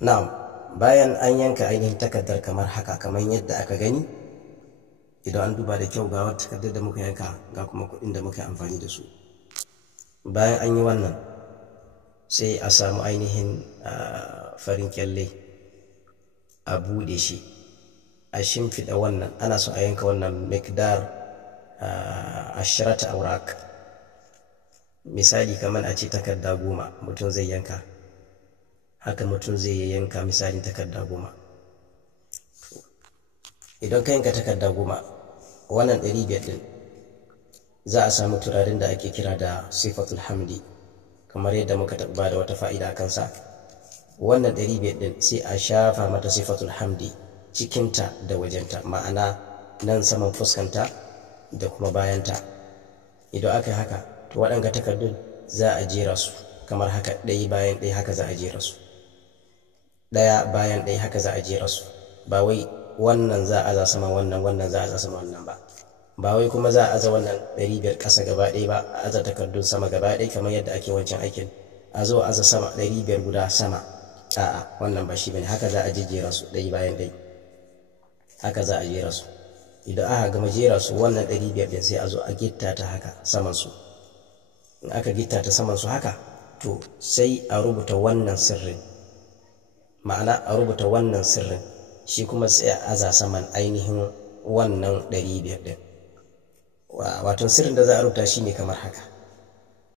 na'am, bayan an yanka ainihin takardar kamar haka, kamar yadda aka gani, idan an duba da kyau ga wata takardar da muka yanka ga kuma kuɗin da muka amfani da su. Bayan an yi wannan sai a samu ainihin farin kyalle a buɗe shi, a shimfiɗa wannan, ana so a yanka wannan miqdar ashrata awraq. Misali kamar a ce takarda 10 mutum zai yanka, haka mutum zai yanka misalin takarda 10. Idan ka yanka takarda 10, wannan 500 din za a samu turaren da ake kira da sifatul hamdi, kamar yadda muka taɓa da wata fa'ida a kansa. Wannan 500 din sai a shafa mata sifatul hamdi cikinta da wajenta, ma'ana nan saman fuskanta da kuma bayanta. Idan aka yi haka, to waɗanga takardun za a jera su kamar haka, ɗaya bayan ɗaya haka za a jera su, ɗaya bayan ɗaya haka za a jera su. Ba wai wannan za a aza sama wannan, wannan za a aza sama wannan ba. Ba wai kuma za a aza wannan 500 ƙasa gaba ɗaya ba, a aza takardun sama gaba ɗaya kamar yadda ake wancan aikin, a zo aza sama 500 guda sama. A'a, wannan ba shi bane. Haka za a jera su ɗaya bayan ɗaya, haka za a jera su. Idan aka gama jera su, wannan 500 din sai a zo a gitta ta haka saman su. In aka gitta ta saman su haka, to sai a rubuta wannan sirrin, ma'ana a rubuta wannan sirrin, shi kuma sai a aza saman ainihin wannan 500 din. Wato sirrin da za a rubuta shi ne kamar haka.